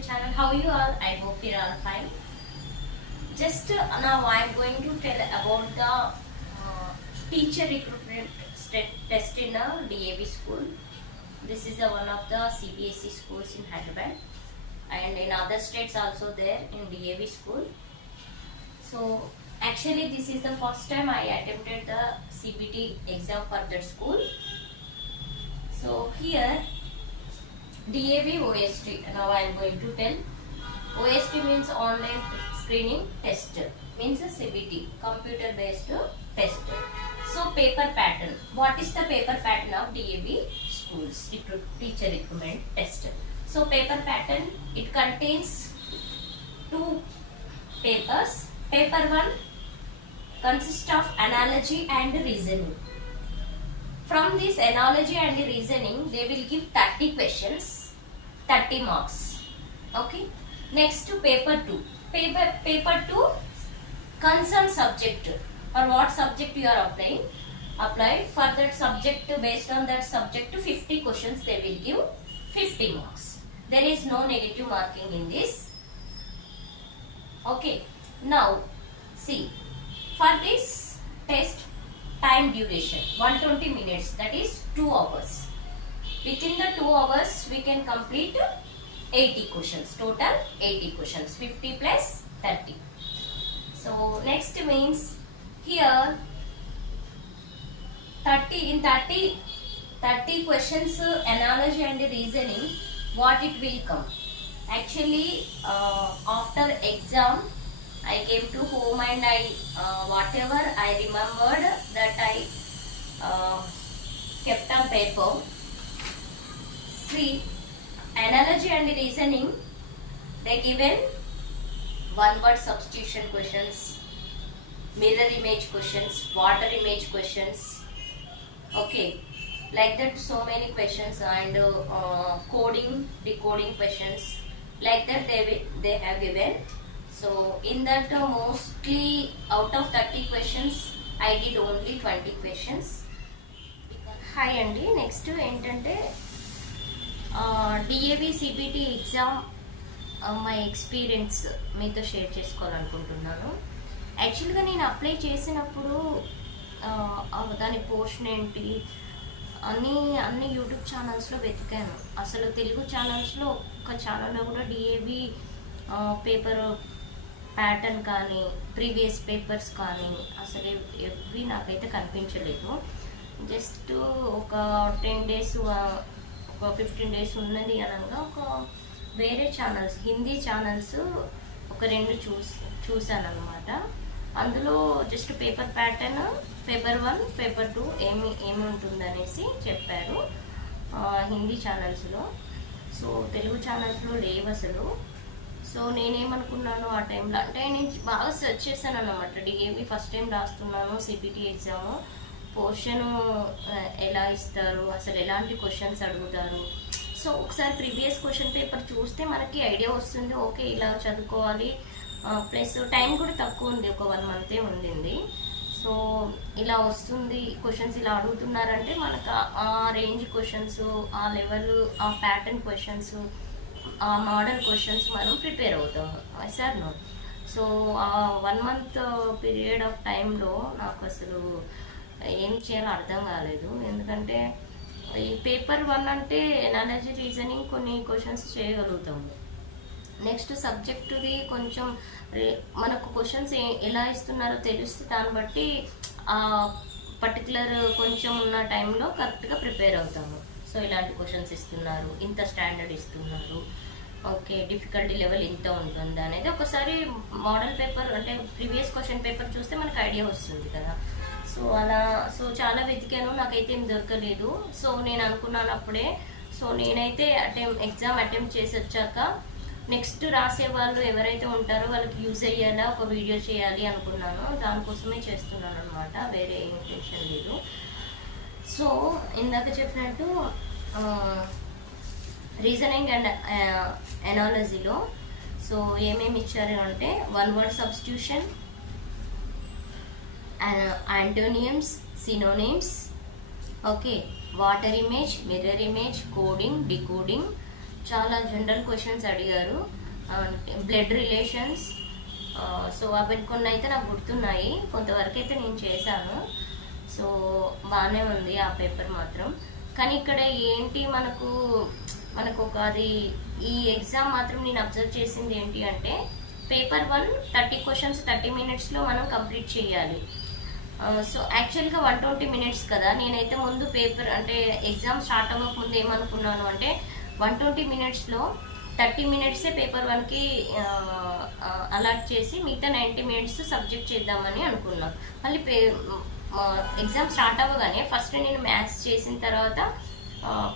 to channel. How you all? I hope you're all fine. Just now I'm going to tell about the teacher recruitment test in a DAV school. This is one of the CBSE schools in Hyderabad, and in other states also there in DAV school. So actually this is the first time I attempted the CBT exam for that school. So here DAV OST, now I am going to tell. OST means online screening test, means a CBT, computer based test. So paper pattern, what is the paper pattern of DAV schools teacher recruitment test? So paper pattern, it contains two papers. Paper 1 consists of analogy and reasoning. From this analogy and reasoning, they will give 30 questions, 30 marks. Okay. Next to paper 2. Paper 2 concern subject, or what subject you are applying. Apply for that subject, based on that subject 50 questions they will give 50 marks. There is no negative marking in this. Okay. Now see, for this test, time duration 120 minutes, that is 2 hours. Within the 2 hours we can complete 80 questions, total 80 questions, 50 plus 30. So next means here 30 questions analogy and reasoning, what it will come. Actually after exam I came to home and I whatever I remembered that I kept on paper. See, analogy and reasoning, they given one word substitution questions, mirror image questions, water image questions. Okay, like that so many questions, and coding, decoding questions, like that they have given. So in that mostly out of 30 questions I did only 20 questions. Hi అండి, next ఏంటంటే DAV CBT exam my experience మీతో share చేసుకోవాలనుకుంటున్నాను. యాక్చువల్గా నేను apply చేసినప్పుడు దాని portion ఏంటి అన్ని యూట్యూబ్ ఛానల్స్లో వెతికాను. అసలు తెలుగు ఛానల్స్లో ఒక్క ఛానల్లో కూడా DAV పేపర్ ప్యాటర్న్ కానీ ప్రీవియస్ పేపర్స్ కానీ అసలు ఎవి నాకైతే కనిపించలేదు. జస్ట్ ఒక 10 days ఒక 15 days ఉన్నది అనగా ఒక వేరే ఛానల్స్, హిందీ ఛానల్స్ ఒక 2 చూశాను అనమాట. అందులో just paper pattern paper 1 paper 2 ఏమి ఉంటుందనేసి చెప్పారు హిందీ ఛానల్స్లో. సో తెలుగు ఛానల్స్లో లేవు అసలు. సో నేనేమనుకున్నాను ఆ టైంలో, అంటే నేను బాగా సెర్చ్ చేశాను అన్నమాట. DAV ఫస్ట్ టైం రాస్తున్నాను CBT ఎగ్జామ్, పోర్షన్ ఎలా ఇస్తారు, అసలు ఎలాంటి క్వశ్చన్స్ అడుగుతారు. సో ఒకసారి ప్రీవియస్ క్వశ్చన్ పేపర్ చూస్తే మనకి ఐడియా వస్తుంది, ఓకే ఇలా చదువుకోవాలి. ప్లస్ టైం కూడా తక్కువ ఉంది, ఒక 1 month ఉండింది. సో ఇలా వస్తుంది, క్వశ్చన్స్ ఇలా అడుగుతున్నారంటే మనకు ఆ రేంజ్ క్వశ్చన్స్, ఆ లెవెల్, ఆ ప్యాటర్న్ క్వశ్చన్స్, ఆ మోడల్ క్వశ్చన్స్ మనం ప్రిపేర్ అవుతాము. Sir no. సో ఆ 1 month పీరియడ్ ఆఫ్ టైంలో నాకు అసలు ఏం చేయాలో అర్థం కాలేదు. ఎందుకంటే ఈ పేపర్ 1 అంటే ఎనాలజీ రీజనింగ్ కొన్ని క్వశ్చన్స్ చేయగలుగుతాము. నెక్స్ట్ సబ్జెక్టుది కొంచెం మనకు క్వశ్చన్స్ ఎలా ఇస్తున్నారో తెలిస్తే దాన్ని బట్టి ఆ పర్టికులర్ కొంచెం ఉన్న టైంలో కరెక్ట్గా ప్రిపేర్ అవుతాము. సో ఇలాంటి క్వశ్చన్స్ ఇస్తున్నారు, ఇంత స్టాండర్డ్ ఇస్తున్నారు, ఓకే డిఫికల్టీ లెవెల్ ఇంత ఉంటుంది అనేది ఒకసారి మోడల్ పేపర్ అంటే ప్రీవియస్ క్వశ్చన్ పేపర్ చూస్తే మనకు ఐడియా వస్తుంది కదా. సో చాలా వెతికాను, నాకైతే ఏం దొరకలేదు. సో నేను అనుకున్నాను అప్పుడే, సో నేనైతే ఎగ్జామ్ అటెంప్ట్ చేసి వచ్చాక నెక్స్ట్ రాసే వాళ్ళు ఎవరైతే ఉంటారో వాళ్ళకి యూజ్ అయ్యేలా ఒక వీడియో చేయాలి అనుకున్నాను. దానికోసమే చేస్తున్నాను అనమాట, వేరే ఇంటెన్షన్ లేదు. సో ఇందాక చెప్పినట్టు రీజనింగ్ అండ్ ఎనాలజీలో సో ఏమేమి ఇచ్చారు అంటే 1 word substitution, antonyms, synonyms, okay water image, mirror image, coding, decoding, చాలా జనరల్ క్వశ్చన్స్ అడిగారు, బ్లడ్ రిలేషన్స్. సో అవి కొన్ని అయితే నాకు గుర్తున్నాయి, కొంతవరకు అయితే నేను చేశాను. సో బాగానే ఉంది ఆ పేపర్ మాత్రం. కానీ ఇక్కడ ఏంటి మనకు ఒక అది ఈ ఎగ్జామ్ మాత్రం నేను అబ్జర్వ్ చేసింది ఏంటి అంటే, పేపర్ 1 30 క్వశ్చన్స్ 30 మినిట్స్లో మనం కంప్లీట్ చేయాలి. సో యాక్చువల్గా 120 మినిట్స్ కదా. నేనైతే ముందు పేపర్ అంటే ఎగ్జామ్ స్టార్ట్ అవ్వక ముందు ఏమనుకున్నాను అంటే 120 మినిట్స్లో 30 మినిట్సే పేపర్ 1కి అలాట్ చేసి మిగతా 90 మినిట్స్ సబ్జెక్ట్ చేద్దామని అనుకున్నాను. మళ్ళీ ఎగ్జామ్ స్టార్ట్ అవ్వగానే ఫస్ట్ నేను మ్యాథ్స్ చేసిన తర్వాత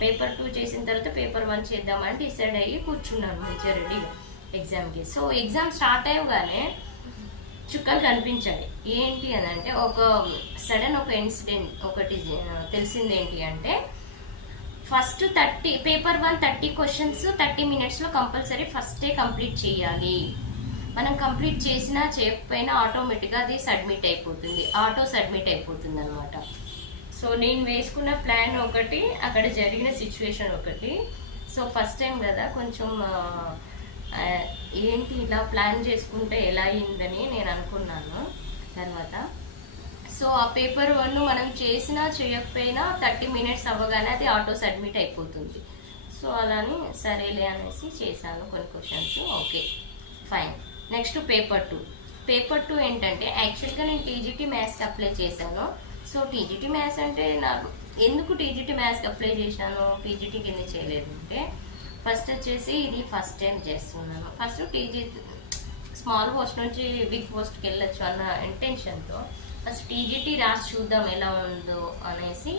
పేపర్ 2 చేసిన తర్వాత పేపర్ 1 చేద్దామని డిసైడ్ అయ్యి కూర్చున్నాను మంచిగా రెడీగా ఎగ్జామ్కి. సో ఎగ్జామ్ స్టార్ట్ అయ్యగానే చుక్కలు కనిపించాయి. ఏంటి అని అంటే ఒక సడన్ ఒక ఇన్సిడెంట్ ఒకటి తెలిసింది. ఏంటి అంటే ఫస్ట్ పేపర్ 1 30 క్వశ్చన్స్ 30 మినిట్స్లో కంపల్సరీ ఫస్టే కంప్లీట్ చేయాలి. మనం కంప్లీట్ చేసినా చేయకపోయినా ఆటోమేటిక్గా అది ఆటో సబ్మిట్ అయిపోతుంది అనమాట. సో నేను వేసుకున్న ప్లాన్ ఒకటి, అక్కడ జరిగిన సిచ్యువేషన్ ఒకటి. సో ఫస్ట్ టైం కదా కొంచెం ఏంటి ఇలా ప్లాన్ చేసుకుంటే ఎలా అయిందని నేను అనుకున్నాను తర్వాత. సో ఆ పేపర్ 1 మనం చేసినా చేయకపోయినా 30 మినిట్స్ అవ్వగానే అది ఆటో సబ్మిట్ అయిపోతుంది. సో అలానే సరేలే అనేసి చేశాను కొన్ని questions. Okay fine. Next paper 2 ఏంటంటే యాక్చువల్గా నేను టీజీటీ మ్యాథ్స్కి అప్లై చేశాను. సో టీజీటీ మ్యాథ్స్ అంటే నాకు ఎందుకు టీజీటీ మ్యాథ్స్కి అప్లై చేశాను, పీజీటీకి ఎందుకు చేయలేదు అంటే, ఫస్ట్ వచ్చేసి ఇది ఫస్ట్ టైం చేస్తున్నాను. ఫస్ట్ టీజీ స్మాల్ పోస్ట్ నుంచి బిగ్ పోస్ట్కి వెళ్ళొచ్చు అన్న ఇంటెన్షన్తో ఫస్ట్ టీజీటీ రాసి చూద్దాం ఎలా ఉందో అనేసి.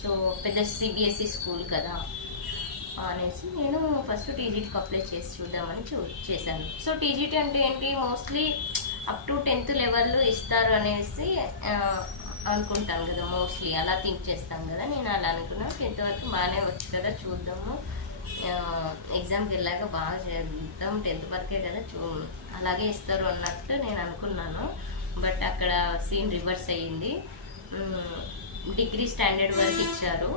సో పెద్ద సిబిఎస్ఈ స్కూల్ కదా అనేసి నేను ఫస్ట్ టీజీటీకి అప్లై చేసి చూద్దామని చేశాను. సో టీజీటీ అంటే ఏంటి, mostly up to 10th level ఇస్తారు అనేసి అనుకుంటాం కదా, మోస్ట్లీ అలా థింక్ చేస్తాం కదా. నేను అలా అనుకున్నాను. 10th వరకు బాగానే వచ్చు కదా, చూద్దాము ఎగ్జామ్కి వెళ్ళాక బాగా చేద్దాం, 10th వరకే కదా అలాగే ఇస్తారు అన్నట్టు నేను అనుకున్నాను. బట్ అక్కడ సీన్ రివర్స్ అయ్యింది. డిగ్రీ స్టాండర్డ్ వరకు ఇచ్చారు.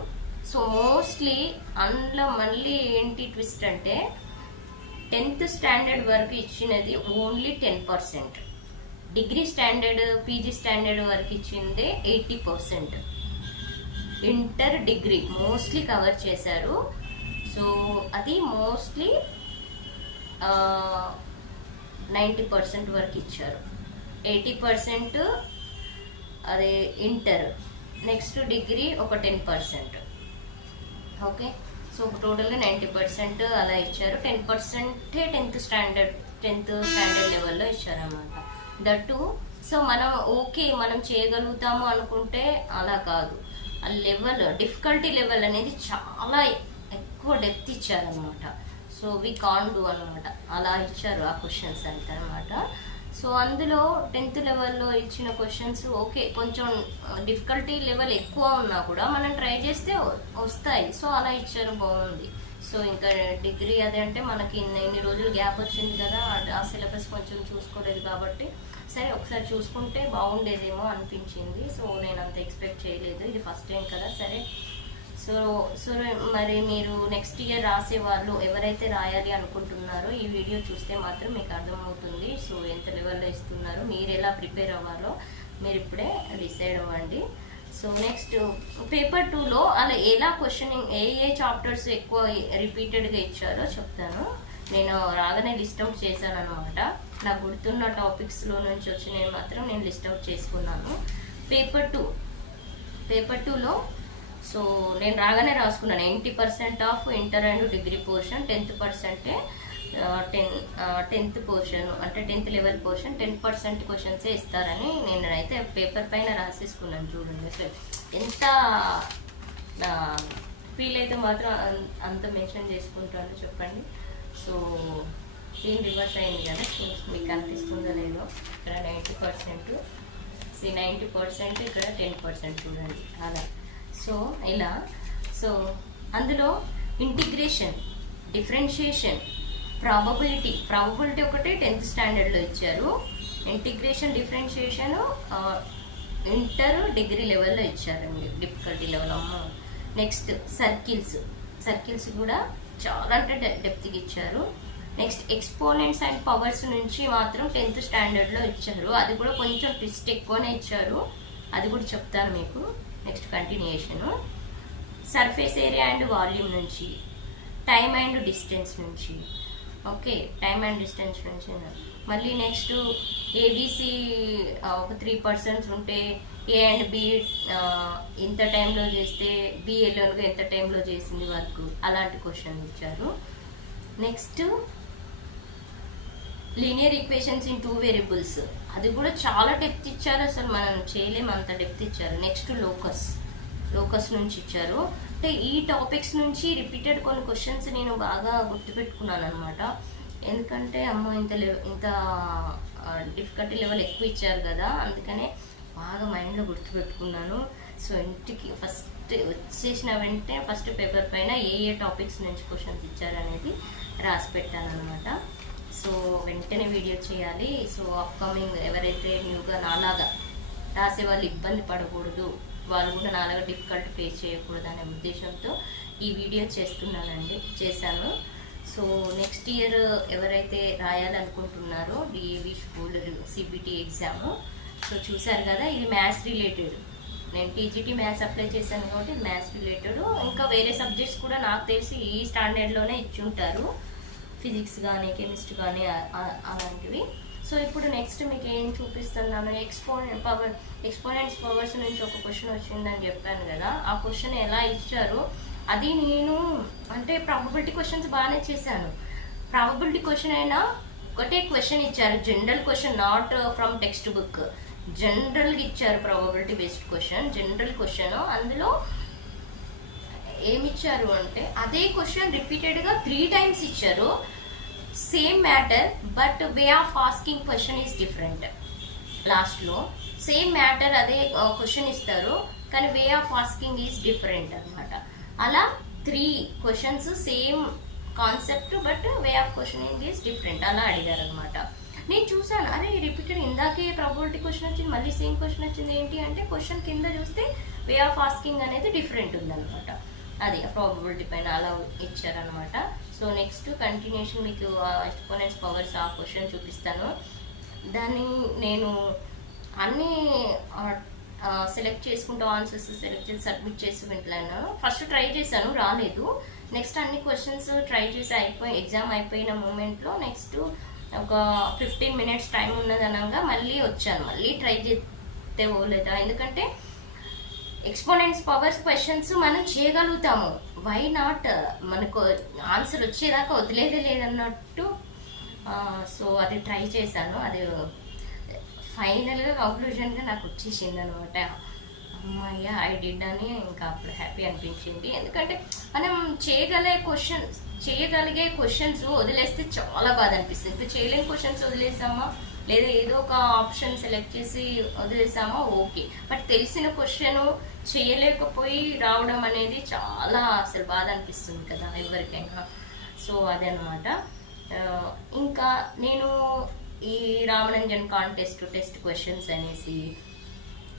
సో మోస్ట్లీ అందులో మళ్ళీ ఏంటి ట్విస్ట్ అంటే 10th స్టాండర్డ్ వరకు ఇచ్చినది only 10%, degree standard PG standard వరకు ఇచ్చిందే 80%, ఇంటర్ డిగ్రీ మోస్ట్లీ కవర్ చేశారు. సో అది మోస్ట్లీ 90% వరకు ఇచ్చారు. 80% అదే ఇంటర్, నెక్స్ట్ డిగ్రీ ఒక 10%. ఓకే, సో టోటల్గా 90% అలా ఇచ్చారు. 10% 10th స్టాండర్డ్ లెవెల్లో ఇచ్చారన్నమాట. దట్టు సో మనం చేయగలుగుతాము అనుకుంటే అలా కాదు. ఆ లెవెల్ డిఫికల్టీ లెవెల్ అనేది చాలా ఎక్కువ డెప్త్ ఇచ్చారనమాట. సో వి కాన్ డూ అనమాట, అలా ఇచ్చారు ఆ క్వశ్చన్స్ అంతే అనమాట. సో అందులో 10th లెవెల్లో ఇచ్చిన క్వశ్చన్స్ ఓకే, కొంచెం డిఫికల్టీ లెవెల్ ఎక్కువ ఉన్నా కూడా మనం ట్రై చేస్తే వస్తాయి. సో అలా ఇచ్చారు, బాగుంది. సో ఇంకా డిగ్రీ అదే అంటే మనకి ఇన్ని రోజులు గ్యాప్ వచ్చింది కదా, ఆ సిలబస్ కొంచెం చూసుకోలేదు కాబట్టి సరే ఒకసారి చూసుకుంటే బాగుండేదేమో అనిపించింది. సో నేను అంత ఎక్స్పెక్ట్ చేయలేదు, ఇది ఫస్ట్ టైం కదా సరే. సో మరి మీరు నెక్స్ట్ ఇయర్ రాసే వాళ్ళు ఎవరైతే రాయాలి అనుకుంటున్నారో ఈ వీడియో చూస్తే మాత్రం మీకు అర్థమవుతుంది. సో ఎంత లెవెల్లో ఇస్తున్నారు, మీరు ఎలా ప్రిపేర్ అవ్వాలో మీరు ఇప్పుడే డిసైడ్ అవ్వండి. సో నెక్స్ట్ పేపర్ 2లో అలా ఎలా క్వశ్చనింగ్ ఏ చాప్టర్స్ ఎక్కువ రిపీటెడ్గా ఇచ్చారో చెప్తాను. నేను రాగానే లిస్ట్ అవుట్ చేశాను అనమాట. నాకు గుర్తున్న టాపిక్స్లో నుంచి వచ్చినవి మాత్రం నేను లిస్ట్ అవుట్ చేసుకున్నాను. పేపర్ 2లో సో నేను రాగానే రాసుకున్నాను 90% of inter and degree portion, 10% 10th portion అంటే 10th లెవెల్ పోర్షన్ 10% క్వశ్చన్సే ఇస్తారని నేను అయితే పేపర్ పైన రాసేసుకున్నాను. చూడండి అసలు ఎంత ఫీల్ అయితే మాత్రం అంత మెన్షన్ చేసుకుంటాను చెప్పండి. సో సీన్ రివర్స్ అయింది కదా, మీకు అనిపిస్తుందో లేదో. ఇక్కడ 90%, 90%, ఇక్కడ 10% చూడండి అలా. సో ఇలా సో అందులో ఇంటిగ్రేషన్, డిఫరెన్షియేషన్, ప్రాబబిలిటీ ఒకటి 10th స్టాండర్డ్లో ఇచ్చారు. ఇంటిగ్రేషన్, డిఫరెన్షియేషన్ ఇంటర్ డిగ్రీ లెవెల్లో ఇచ్చారండి, డిఫికల్టీ లెవెల్. నెక్స్ట్ సర్కిల్స్ కూడా చాలా అంటే డెప్త్గా ఇచ్చారు. నెక్స్ట్ ఎక్స్పోనెంట్స్ అండ్ పవర్స్ నుంచి మాత్రం 10th స్టాండర్డ్లో ఇచ్చారు. అది కూడా కొంచెం ట్విస్ట్ ఎక్కువనే ఇచ్చారు, అది కూడా చెప్తాను మీకు. Next continuation surface area and volume నుంచి, టైమ్ అండ్ డిస్టెన్స్ నుంచి. ఓకే, టైమ్ అండ్ డిస్టెన్స్ నుంచి. మళ్ళీ నెక్స్ట్ ఏబిసి ఒక 3 పర్సన్స్ ఉంటే ఏ అండ్ బి ఇంత టైంలో చేస్తే బి ఎలోన్గా ఎంత టైంలో చేసింది వర్క్, అలాంటి క్వశ్చన్ ఇచ్చారు. Next linear equations in 2 variables, అది కూడా చాలా డెప్త్ ఇచ్చారు, అసలు మనం చేయలేము అంత డెప్త్ ఇచ్చారు. నెక్స్ట్ లోకస్ నుంచి ఇచ్చారు. అంటే ఈ టాపిక్స్ నుంచి రిపీటెడ్ కొన్ని క్వశ్చన్స్ నేను బాగా గుర్తుపెట్టుకున్నాను అనమాట. ఎందుకంటే అమ్మో ఇంత డిఫికల్టీ లెవెల్ ఎక్కువ ఇచ్చారు కదా, అందుకనే బాగా మైండ్లో గుర్తుపెట్టుకున్నాను. సో ఇంటికి ఫస్ట్ వచ్చేసిన వెంటనే ఫస్ట్ పేపర్ పైన ఏ టాపిక్స్ నుంచి క్వశ్చన్స్ ఇచ్చారనేది రాసి పెట్టాను అనమాట. సో వెంటనే వీడియో చేయాలి. సో అప్కమింగ్ ఎవరైతే న్యూగా నాలాగా రాసే వాళ్ళు ఇబ్బంది పడకూడదు, వాళ్ళు కూడా నాలాగా డిఫికల్ట్ ఫేస్ చేయకూడదు అనే ఉద్దేశంతో ఈ వీడియో చేశాను. సో నెక్స్ట్ ఇయర్ ఎవరైతే రాయాలనుకుంటున్నారో DAV school CBT exam, so చూసారు కదా, ఇది మ్యాథ్స్ రిలేటెడ్. నేను టీజీటీ మ్యాథ్స్ అప్లై చేశాను కాబట్టి మ్యాథ్స్ రిలేటెడ్. ఇంకా వేరే సబ్జెక్ట్స్ కూడా నాకు తెలిసి ఈ స్టాండర్డ్లోనే ఇచ్చుంటారు, ఫిజిక్స్ కానీ కెమిస్ట్రీ కానీ అలాంటివి. సో ఇప్పుడు నెక్స్ట్ మీకు ఏం చూపిస్తున్నాను, ఎక్స్పోనెంట్స్ పవర్స్ నుంచి ఒక క్వశ్చన్ వచ్చిందని చెప్పాను కదా, ఆ క్వశ్చన్ ఎలా ఇచ్చారు అది నేను అంటే ప్రాబబిలిటీ క్వశ్చన్స్ బాగానే చేశాను. ప్రాబబిలిటీ క్వశ్చన్ అయినా ఒకటే క్వశ్చన్ ఇచ్చారు, general question, not from text book, జనరల్గా ఇచ్చారు. Probability based question, general question. అందులో ఏమిచ్చారు అంటే అదే క్వశ్చన్ రిపీటెడ్గా 3 times ఇచ్చారు, same matter but way of asking question is different. లాస్ట్లో సేమ్ మ్యాటర్ అదే క్వశ్చన్ ఇస్తారు కానీ way of asking is different అనమాట. అలా 3 questions same concept but way of questioning is different, అలా అడిగారు అనమాట. నేను చూసాను, అరే రిపీటెడ్ ఇందాకే ప్రాబబిలిటీ క్వశ్చన్ వచ్చింది మళ్ళీ సేమ్ క్వశ్చన్ వచ్చింది ఏంటి అంటే క్వశ్చన్ కింద చూస్తే వే ఆఫ్ ఆస్కింగ్ అనేది డిఫరెంట్ ఉందన్నమాట. అది ప్రాబబిలిటీ పైన అలా ఇచ్చారనమాట. సో నెక్స్ట్ కంటిన్యూషన్ మీకు ఎక్స్పోనెంట్స్ పవర్స్ ఆ క్వశ్చన్ చూపిస్తాను. దాన్ని నేను అన్నీ సెలెక్ట్ చేసుకుంటూ ఆన్సర్స్ సెలెక్ట్ చేసి సబ్మిట్ చేసి వింటున్నాను. ఫస్ట్ ట్రై చేశాను, రాలేదు. నెక్స్ట్ అన్ని క్వశ్చన్స్ ట్రై చేసి ఎగ్జామ్ అయిపోయిన మూమెంట్లో నెక్స్ట్ ఒక 15 minutes టైం ఉన్నదనగా మళ్ళీ వచ్చాను, మళ్ళీ ట్రై చేస్తే పోలేదా, ఎందుకంటే ఎక్స్పోనెంట్స్ పవర్స్ క్వశ్చన్స్ మనం చేయగలుగుతాము, వై నాట్, మనకు ఆన్సర్ వచ్చేదాకా వదిలేదే లేదన్నట్టు. సో అది ట్రై చేశాను, అది ఫైనల్గా కంక్లూజన్గా నాకు వచ్చేసింది అనమాట. అమ్మయ్య ఐ డిడ్ అని ఇంకా అప్పుడు హ్యాపీ అనిపించింది. ఎందుకంటే మనం చేయగలిగే క్వశ్చన్స్ వదిలేస్తే చాలా బాధ అనిపిస్తుంది. ఇప్పుడు చేయలేని క్వశ్చన్స్ వదిలేసామా లేదా ఏదో ఒక ఆప్షన్ సెలెక్ట్ చేసి వదిలేసామా ఓకే, బట్ తెలిసిన క్వశ్చన్ చేయలేకపోయి రావడం అనేది చాలా అసలు బాధ అనిపిస్తుంది కదా ఎవరికైనా. సో అదనమాట. ఇంకా నేను ఈ రామనంజన్ టెస్ట్ క్వశ్చన్స్ అనేసి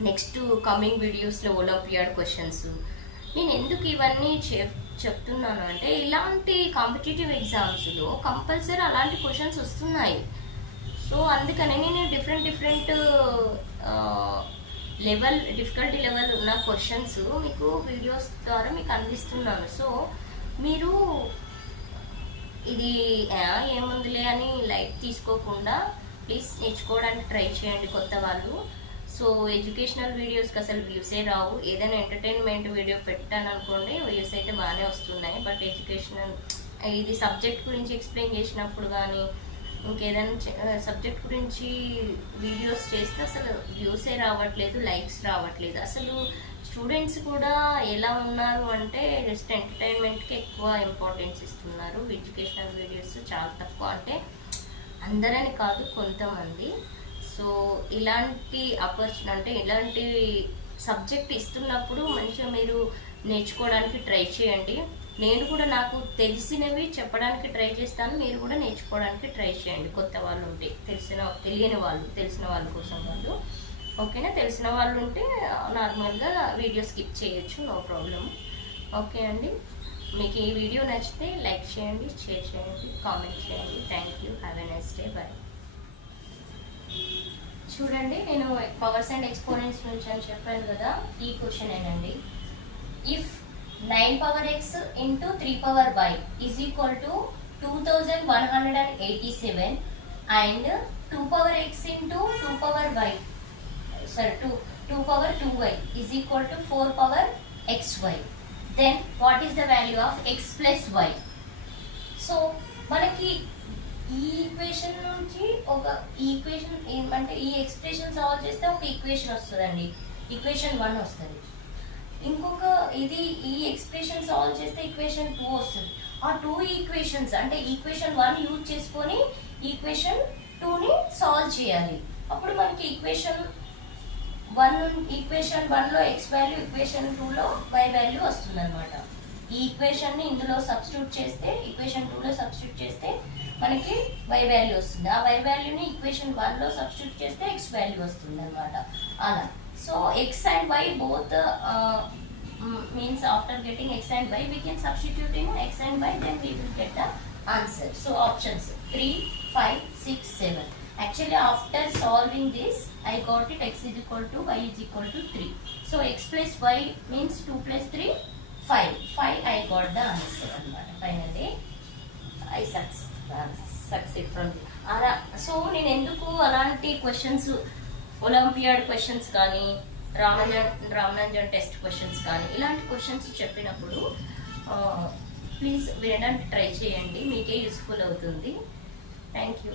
నెక్స్ట్ కమింగ్ వీడియోస్లో ఒలింపియాడ్ క్వశ్చన్స్, నేను ఎందుకు ఇవన్నీ చెప్తున్నాను అంటే ఇలాంటి కాంపిటేటివ్ ఎగ్జామ్స్లో కంపల్సరీ అలాంటి క్వశ్చన్స్ వస్తున్నాయి. సో అందుకని నేను డిఫరెంట్ డిఫికల్టీ లెవెల్ ఉన్న క్వశ్చన్స్ మీకు వీడియోస్ ద్వారా మీకు అందిస్తున్నాను. సో మీరు ఇది ఏముందిలే అని లైట్ తీసుకోకుండా ప్లీజ్ నేర్చుకోవడానికి ట్రై చేయండి కొత్త వాళ్ళు. సో ఎడ్యుకేషనల్ వీడియోస్కి అసలు వ్యూసే రావు, ఏదైనా ఎంటర్టైన్మెంట్ వీడియో పెట్టాను అనుకోండి వ్యూస్ అయితే బాగానే వస్తున్నాయి, బట్ ఎడ్యుకేషనల్ ఇది సబ్జెక్ట్ గురించి ఎక్స్ప్లెయిన్ చేసినప్పుడు కానీ ఇంకేదైనా సబ్జెక్ట్ గురించి వీడియోస్ చేస్తే అసలు వ్యూసే రావట్లేదు, లైక్స్ రావట్లేదు. అసలు స్టూడెంట్స్ కూడా ఎలా ఉన్నారు అంటే జస్ట్ ఎంటర్టైన్మెంట్కి ఎక్కువ ఇంపార్టెన్స్ ఇస్తున్నారు, ఎడ్యుకేషనల్ వీడియోస్ చాలా తక్కువ, అంటే అందరని కాదు కొంతమంది. సో ఇలాంటి ఆపర్చునిటీ అంటే ఇలాంటి సబ్జెక్ట్ ఇస్తున్నప్పుడు మంచిగా మీరు నేర్చుకోవడానికి ట్రై చేయండి. నేను కూడా నాకు తెలిసినవి చెప్పడానికి ట్రై చేస్తాను, మీరు కూడా నేర్చుకోవడానికి ట్రై చేయండి. కొత్త వాళ్ళు ఉంటే తెలిసిన వాళ్ళ కోసం వాళ్ళు ఓకేనా. తెలిసిన వాళ్ళు ఉంటే నార్మల్గా వీడియో స్కిప్ చేయొచ్చు, నో ప్రాబ్లం. ఓకే అండి. మీకు ఈ వీడియో నచ్చితే లైక్ చేయండి, షేర్ చేయండి, కామెంట్ చేయండి. Thank you. Have a nice day. Bye. చూడండి, నేను పవర్స్ అండ్ ఎక్స్పోనెంట్స్ నుంచి అని చెప్పాను కదా, ఈ క్వశ్చన్ ఏనండి. If 9 power x into 3 power y is equal to 2187 and 2 power x into 2 power y, sorry, 2 power 2y is equal to 4 power xy, then what is the value of x plus y? So మనకి ఈ equation నుంచి ఒక equation ఏమంటే ఈ expression solve చేస్తే ఒక equation వస్తుందండి, equation 1 వస్తుంది. ఇంకొక ఇది ఈ ఎక్స్ప్రెషన్ సాల్వ్ చేస్తే ఈక్వేషన్ 2 వస్తుంది. ఆ 2 ఈక్వేషన్స్ అంటే ఈక్వేషన్ 1 యూజ్ చేసుకొని ఈక్వేషన్ 2ని సాల్వ్ చేయాలి. అప్పుడు మనకి ఈక్వేషన్ 1లో ఎక్స్ వాల్యూ, ఈక్వేషన్ 2లో వై వాల్యూ వస్తుంది అనమాట. ఈ ఈక్వేషన్ని ఇందులో సబ్స్టిట్యూట్ చేస్తే, ఈక్వేషన్ 2లో సబ్స్టిట్యూట్ చేస్తే మనకి వై వాల్యూ వస్తుంది. ఆ వై వాల్యూని ఈక్వేషన్ 1లో సబ్స్టిట్యూట్ చేస్తే ఎక్స్ వాల్యూ వస్తుంది అనమాట. అలా so x and y both means after getting x and y we can substitute in x and y, then we will get the answer. So options 3, 5, 6, 7. Actually after solving this I got it x is equal to y is equal to 3. So x plus y means 2 plus 3 5. I got the answer. Finally I succeed from this. So నేను ఎందుకు అలాంటి questions, olympiad questions కానీ, Ramanujan test questions కానీ ఇలాంటి questions చెప్పినప్పుడు please వినడానికి try చేయండి, మీకే యూస్ఫుల్ అవుతుంది. Thank you.